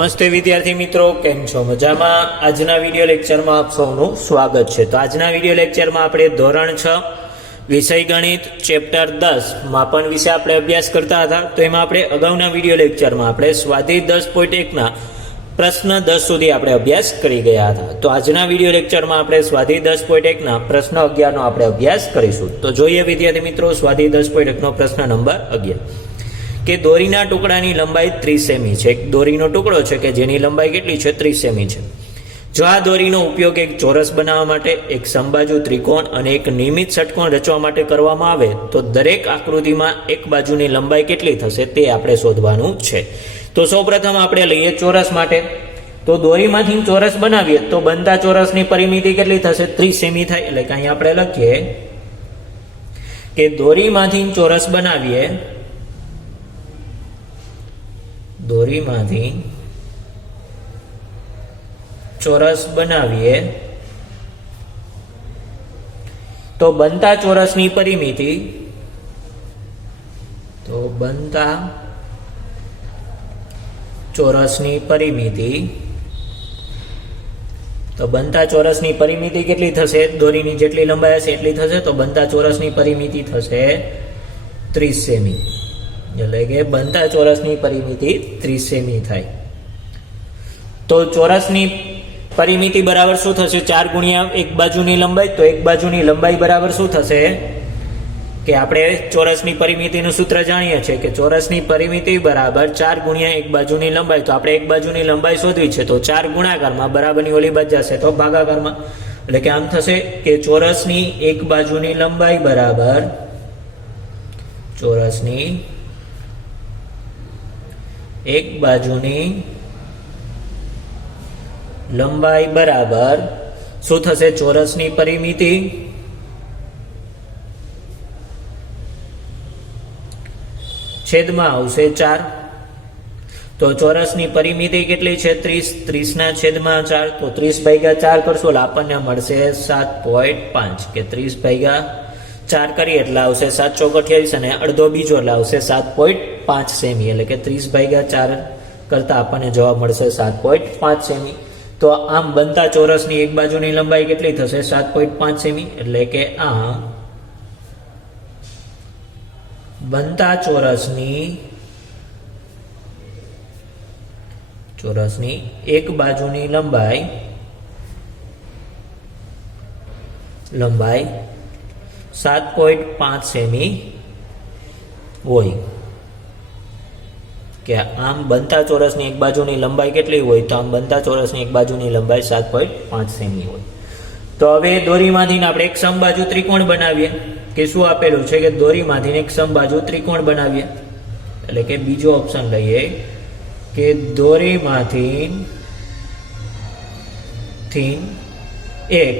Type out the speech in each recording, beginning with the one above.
નમસ્તે વિદ્યાર્થી મિત્રો, કેમ છો? મજામાં? આજના વિડીયો લેક્ચરમાં આપ સૌનું સ્વાગત છે. તો આજના વિડીયો લેક્ચરમાં આપણે ધોરણ 6 વિષય ગણિત ચેપ્ટર 10 માપન વિશે આપણે અભ્યાસ કરતા હતા. તો એમાં આપણે અગાઉના વિડીયો લેક્ચરમાં આપણે સ્વાધ્યાય 10.1 ના પ્રશ્ન 10 સુધી આપણે અભ્યાસ કરી ગયા હતા. તો આજના વિડીયો લેક્ચરમાં આપણે સ્વાધ્યાય 10.1 ના પ્રશ્ન 11 નો આપણે અભ્યાસ કરીશું. તો જોઈએ વિદ્યાર્થી મિત્રો, સ્વાધ્યાય 10.1 નો પ્રશ્ન નંબર 11 કે દોરીના ટુકડાની લંબાઈ 30 સેમી છે. એક દોરીનો ટુકડો છે કે જેની લંબાઈ કેટલી છે? 30 સેમી છે. જો આ દોરીનો ઉપયોગ એક ચોરસ બનાવવા માટે, એક સમબાજુ ત્રિકોણ અને એક નિયમિત ષટકોણ રચવા માટે કરવામાં આવે તો દરેક આકૃતિમાં એક બાજુની લંબાઈ કેટલી થશે તે આપણે શોધવાનું છે. તો સૌપ્રથમ આપણે લઈએ ચોરસ માટે. તો દોરીમાંથી ચોરસ બનાવીએ તો બનતા ચોરસની પરિમિતિ કેટલી થશે? 30 સેમી થાય. એટલે કે અહીં આપણે લખીએ કે દોરીમાંથી ચોરસ બનાવીએ, દોરીમાંથી ચોરસ બનાવીએ તો બનતા ચોરસની પરિમિતિ, તો બનતા ચોરસની પરિમિતિ, તો બનતા ચોરસની પરિમિતિ કેટલી થશે? દોરીની જેટલી લંબાઈ હશે એટલી થશે. તો બનતા ચોરસની પરિમિતિ થશે 30 સેમી. એટલે કે બનતા ચોરસની પરિમિતિ 30 સેમી થાય. તો ચોરસની પરિમિતિ બરાબર શું થશે? 4 ગુણ્યા એક બાજુની લંબાઈ. તો એક બાજુની લંબાઈ બરાબર શું થશે? કે આપણે ચોરસની પરિમિતિનું સૂત્ર જાણીએ છીએ કે ચોરસની પરિમિતિ બરાબર 4 ગુણ્યા એક બાજુની લંબાઈ. તો આપણે એક બાજુની લંબાઈ શોધવી છે તો 4 ગુણાકારમાં બરાબરની ઓલી બાજુ જશે તો ભાગાકારમાં. એટલે કે આમ થશે કે ચોરસની એક બાજુની લંબાઈ બરાબર ચોરસની એક બાજુની લંબાઈ બરાબર શું થશે? ચોરસની પરિમિતિ છેદમાં આવશે 4. તો ચોરસની પરિમિતિ કેટલી છે? 30. 30 ના છેદમાં 4. તો 30 ભાગ્યા 4 કરશો એટલે આપણને મળશે 7.5. કે 30 ભાગ્યા 4 કરીએ એટલે આવશે 7 ચોક 28 અને અડધો બીજો એટલે આવશે 7.5 સેમી. એટલે કે 30 ભાગ્યા 4 કરતા આપણને જવાબ મળશે 7.5 સેમી. તો આમ બનતા ચોરસની એક બાજુની લંબાઈ કેટલી થશે? 7.5 સેમી. એટલે કે આમ બનતા ચોરસની એક બાજુની લંબાઈ 7.5 સેમી હોય. કે આમ બનતા ચોરસની એક બાજુની લંબાઈ કેટલી હોય? તો આમ બનતા ચોરસની એક બાજુની લંબાઈ 7.5 સેમી હોય. તો હવે દોરીમાંથી આપણે એક સમબાજુ ત્રિકોણ બનાવીએ. કે શું આપેલું છે? કે દોરીમાંથી એક સમબાજુ ત્રિકોણ બનાવીએ. એટલે કે બીજો ઓપ્શન લઈએ કે દોરીમાંથી એક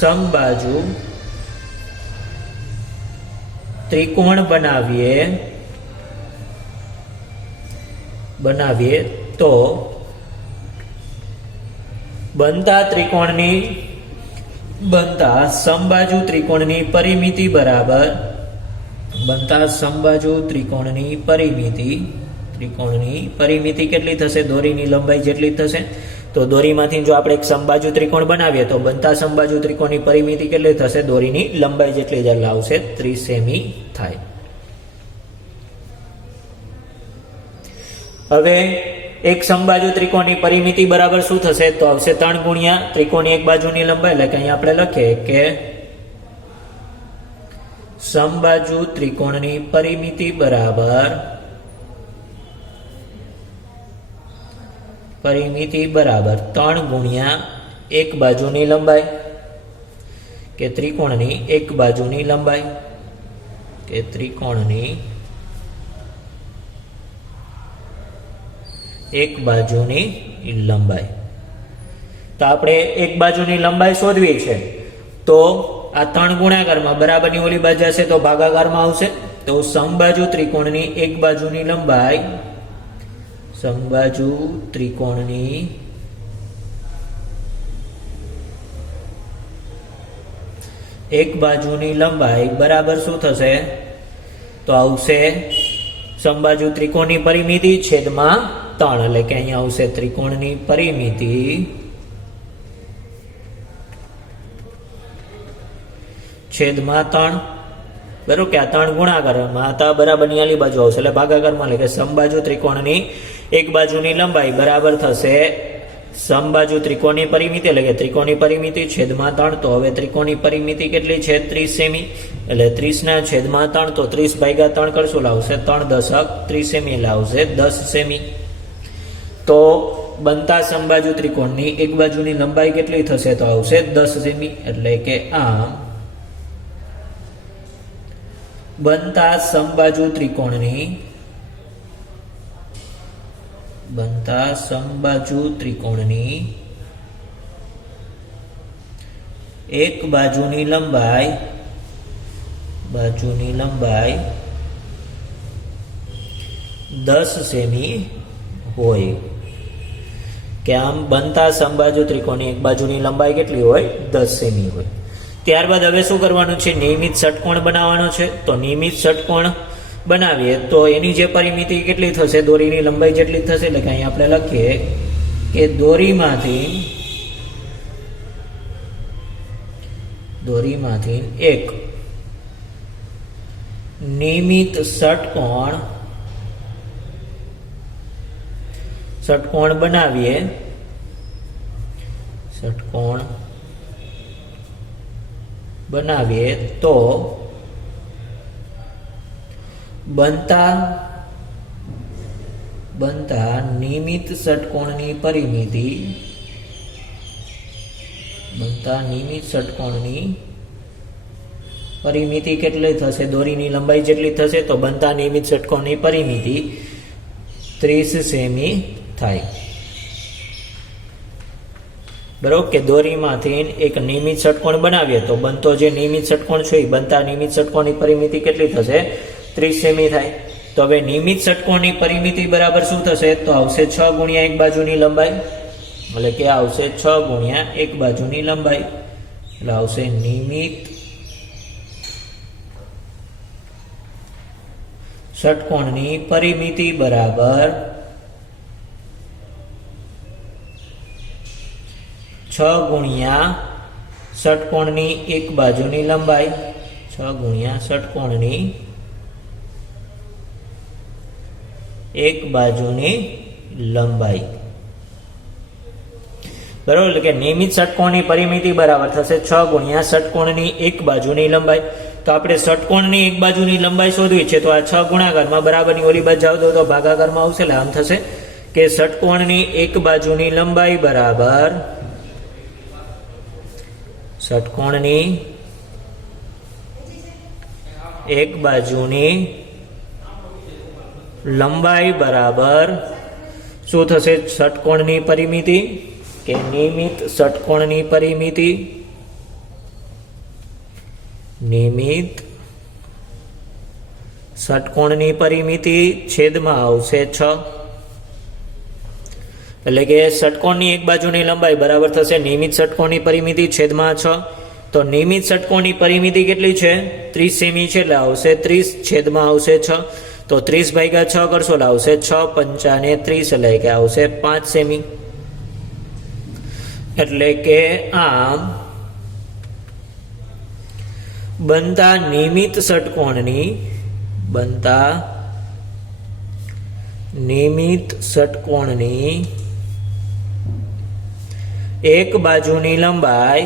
સમબાજુ ત્રિકોણ બનાવીએ તો બનતા સમબાજુ ત્રિકોણની પરિમિતિ બરાબર પરિમિતિ કેટલી થશે? દોરીની લંબાઈ જેટલી થશે. તો દોરીમાંથી જો આપણે એક સમબાજુ ત્રિકોણ બનાવીએ તો બનતા સમબાજુ ત્રિકોણની પરિમિતિ કેટલી થશે? દોરીની લંબાઈ જેટલી જ આવશે, 30 સેમી થાય. હવે એક સમબાજુ ત્રિકોણની પરિમિતિ બરાબર શું થશે? તો આવશે 3 ગુણ્યા ત્રિકોણની એક બાજુની લંબાઈ. એટલે કે અહીં આપણે લખીએ કે સમબાજુ ત્રિકોણની પરિમિતિ બરાબર 3 ગુણ્યા એક બાજુની લંબાઈ. કે ત્રિકોણની એક બાજુની લંબાઈ. કે ત્રિકોણની એક બાજુની લંબાઈ. તો આપણે એક બાજુની લંબાઈ શોધવી છે તો આ 3 ગુણાકારમાં બરાબરની ઓલી બાજુ હશે તો ભાગાકારમાં આવશે. તો સમબાજુ ત્રિકોણની એક બાજુની લંબાઈ, સમબાજુ ત્રિકોણની એક બાજુની લંબાઈ બરાબર શું થશે? તો આવશે સમબાજુ ત્રિકોણની પરિમિતિ છેદમાં 3 એટલે કે અહીંયા આવશે ત્રિકોણની પરિમિતિ છેદમાં 3 બરોબર કે આ 3 ગુણાકારમાં હતા બરાબરની આલી બાજુ આવશે એટલે ભાગાકારમાં એટલે કે સમબાજુ ત્રિકોણની એક બાજુની લંબાઈ બરાબર થશે સમબાજુ ત્રિકોણની પરિમિતિ એટલે કે ત્રિકોણની પરિમિતિ છેદમાં 3 તો હવે ત્રિકોણની પરિમિતિ કેટલી છે 30 સેમી એટલે 30 ના છેદમાં 3 તો 30 ભાગ્યા 3 કરશું લાવશે 3 દશક 30 સેમી એટલે આવશે 10 સેમી તો બનતા સમબાજુ ત્રિકોણની એક બાજુની લંબાઈ કેટલી થશે તો આવશે 10 સેમી એટલે કે આમ બનતા સમબાજુ ત્રિકોણની એક બાજુની લંબાઈ 10 સેમી હોય કે આમ બનતા સમબાજુ ત્રિકોણની એક બાજુની લંબાઈ કેટલી હોય 10 સેમી હોય ત્યારબાદ હવે શું કરવાનું છે નિયમિત ષટકોણ બનાવવાનો છે તો નિયમિત ષટકોણ બનાવીએ તો એની જે પરિમિતિ કેટલી થશે દોરીની લંબાઈ જેટલી થશે એટલે કે અહીં આપણે લખીએ કે દોરીમાંથી એક નિયમિત ષટકોણ બનાવીએ તો બનતા નિયમિત ષટકોણની પરિમિતિ કેટલી થશે દોરીની લંબાઈ જેટલી થશે તો બનતા નિયમિત ષટકોણની પરિમિતિ 30 સેમી થાય બરોબર કે દોરીમાંથી એક નિયમિત ષટકોણ બનાવીએ તો બનતો જે નિયમિત ષટકોણ છે એ બનતા નિયમિત ષટકોણની પરિમિતિ કેટલી થશે 30 સેમી થાય તો હવે નિયમિત ષટકોણની પરિમિતિ બરાબર શું થશે તો આવશે 6 ગુણ્યા એક બાજુની લંબાઈ એટલે કે આવશે 6 ગુણ્યા એક બાજુની લંબાઈ એટલે આવશે નિયમિત ષટકોણની પરિમિતિ બરાબર 6 ગુણ્યા ષટકોણની એક બાજુની લંબાઈ 6 ગુણ્યા ષટકોણની એક બાજુની લંબાઈ બરોબર એટલે કે નિયમિત ષટકોણની પરિમિતિ બરાબર થશે 6 ગુણ્યા ષટકોણની એક બાજુની લંબાઈ તો આપણે ષટકોણની એક બાજુની લંબાઈ શોધવી છે તો આ 6 ગુણાકારમાં બરાબરની ઓલી બાજુ જાવ તો ભાગાકારમાં આવશે એટલે આમ થશે કે ષટકોણની એક બાજુની લંબાઈ બરાબર ષટકોણની એક બાજુની લંબાઈ બરાબર શું થશે ષટકોણની પરિમિતિ કે નિયમિત ષટકોણની પરિમિતિ છેદમાં આવશે 6 એટલે કે ષટકોણની એક બાજુની લંબાઈ બરાબર થશે નિયમિત ષટકોણની પરિમિતિ છેદમાં 6 તો નિયમિત ષટકોણની પરિમિતિ કેટલી છે 30 સેમી છે એટલે આવશે 30 છેદમાં આવશે 6 તો 30 ભાગ્યા 6 કરશો એટલે આવશે 6 પંચાને 30 એટલે કે આવશે 5 સેમી એટલે કે આમ બનતા નિયમિત ષટકોણની એક બાજુની લંબાઈ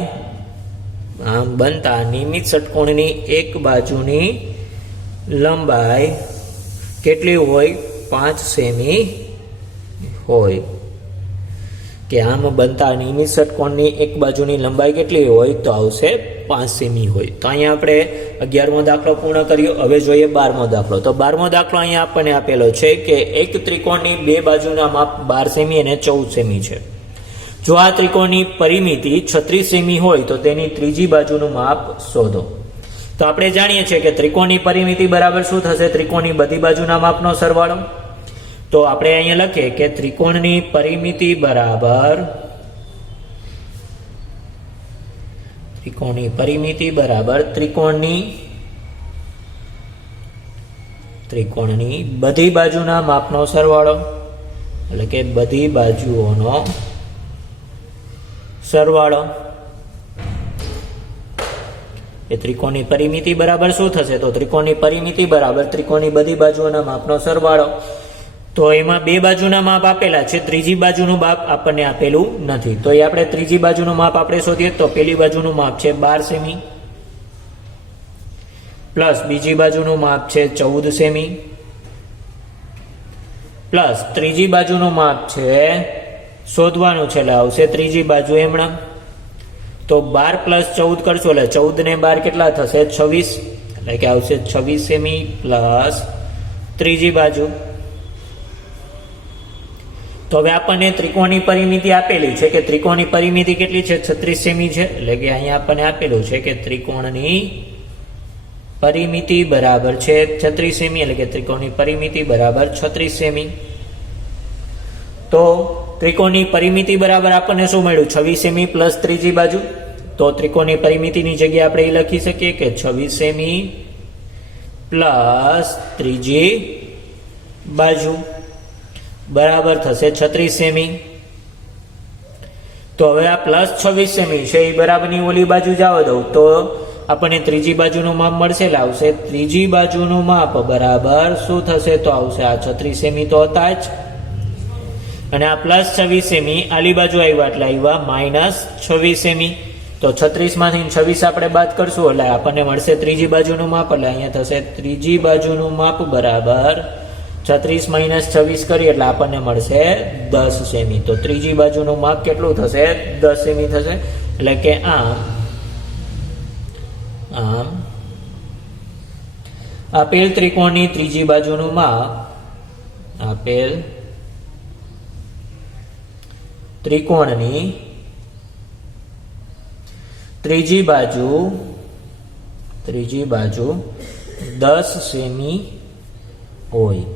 આમ બનતા નિયમિત ષટકોણની એક બાજુની લંબાઈ કેટલી હોય 5 સેમી હોય કે આમ બનતા નિયમિત ષટકોણની એક બાજુની લંબાઈ કેટલી હોય તો આવશે 5 સેમી હોય તો અહીંયા આપણે 11મો દાખલો પૂર્ણ કર્યો હવે જોઈએ 12મો દાખલો તો 12મો દાખલો અહીંયા આપણને આપેલો છે કે એક ત્રિકોણની બે બાજુના માપ 12 સેમી અને 14 સેમી છે જો આ ત્રિકોણની પરિમિતિ 36 સેમી હોય તો તેની ત્રીજી બાજુનું માપ શોધો તો આપણે જાણીએ છીએ કે ત્રિકોણની પરિમિતિ બરાબર શું થશે ત્રિકોણની બધી બાજુના માપનો સરવાળો તો આપણે અહીંયા લખીએ કે ત્રિકોણની પરિમિતિ બરાબર ત્રિકોણની ત્રિકોણની બધી બાજુના માપનો સરવાળો, એટલે કે બધી બાજુઓનો સરવાળો. એ ત્રિકોણની પરિમિતિ બરાબર શું થશે? તો ત્રિકોણની પરિમિતિ બરાબર ત્રિકોણની બધી બાજુઓના માપનો સરવાળો. તો એમાં બે બાજુના માપ આપેલા છે, ત્રીજી બાજુનું માપ આપણને આપેલું નથી. તો એ આપણે ત્રીજી બાજુનું માપ આપણે શોધીએ તો પેલી બાજુનું માપ છે 12 સેમી, પ્લસ બીજી બાજુનું માપ છે 14 સેમી, પ્લસ ત્રીજી બાજુનું માપ છે શોધવાનું છે, એટલે આવશે ત્રીજી બાજુ એમણા. તો 12 પ્લસ 14 કરશો એટલે 14 ને 12 કેટલા થશે? 26, એટલે કે આવશે 26 સેમી પ્લસ ત્રીજી બાજુ. તો હવે આપણને ત્રિકોણની પરિમિતિ આપેલી છે કે ત્રિકોણની પરિમિતિ કેટલી છે? 36 સેમી છે. એટલે કે અહીંયા આપણને આપેલું છે કે ત્રિકોણની પરિમિતિ બરાબર છે 36 સેમી, એટલે કે ત્રિકોણની પરિમિતિ બરાબર 36 સેમી. તો ત્રિકોણની પરિમિતિ બરાબર આપણને શું મળ્યું? 26 સેમી પ્લસ ત્રીજી બાજુ. તો ત્રિકોણની પરિમિતિની જગ્યાએ આપણે એ લખી શકીએ કે 26 સેમી પ્લસ ત્રીજી બાજુ બરાબર થશે 36 સેમી. તો હવે આ પ્લસ 26 સેમી છે એ બરાબરની ઓલી બાજુ જવા દઉં તો આપણને ત્રીજી બાજુનું માપ મળશે, એટલે આવશે ત્રીજી બાજુનું માપ બરાબર શું થશે? તો આવશે આ 36 સેમી તો હતા જ, અને આ પ્લસ 26 સેમી આલી બાજુ આવ્યા એટલે આવ્યા માઇનસ 26 સેમી. તો 36 માંથી 26 આપણે બાદ કરશું એટલે આપણને મળશે ત્રીજી બાજુનું માપ, એટલે અહીંયા થશે ત્રીજી બાજુનું માપ બરાબર 36 માઇનસ 26 કરીએ એટલે આપણને મળશે 10 સેમી. તો ત્રીજી બાજુનું માપ કેટલું થશે? 10 સેમી થશે. એટલે કે આમ આપેલ ત્રિકોણની ત્રીજી બાજુનું માપ, આપેલ ત્રિકોણની ત્રીજી બાજુ 10 સેમી હોય.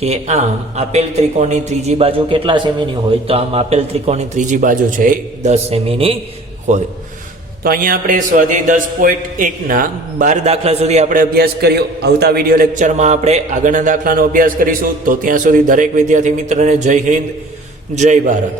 કે આમ આપેલ ત્રિકોણની ત્રીજી બાજુ કેટલા સેમીની હોય? તો આમ આપેલ ત્રિકોણની ત્રીજી બાજુ છે 10 સેમીની હોય. તો અહીંયા આપણે સ્વાધ્યાય 10.1 ના 12 દાખલા સુધી આપણે અભ્યાસ કર્યો. આવતા વિડીયો લેક્ચરમાં આપણે આગળના દાખલાનો અભ્યાસ કરીશું. તો ત્યાં સુધી દરેક વિદ્યાર્થી મિત્રને જય હિન્દ, જય ભારત.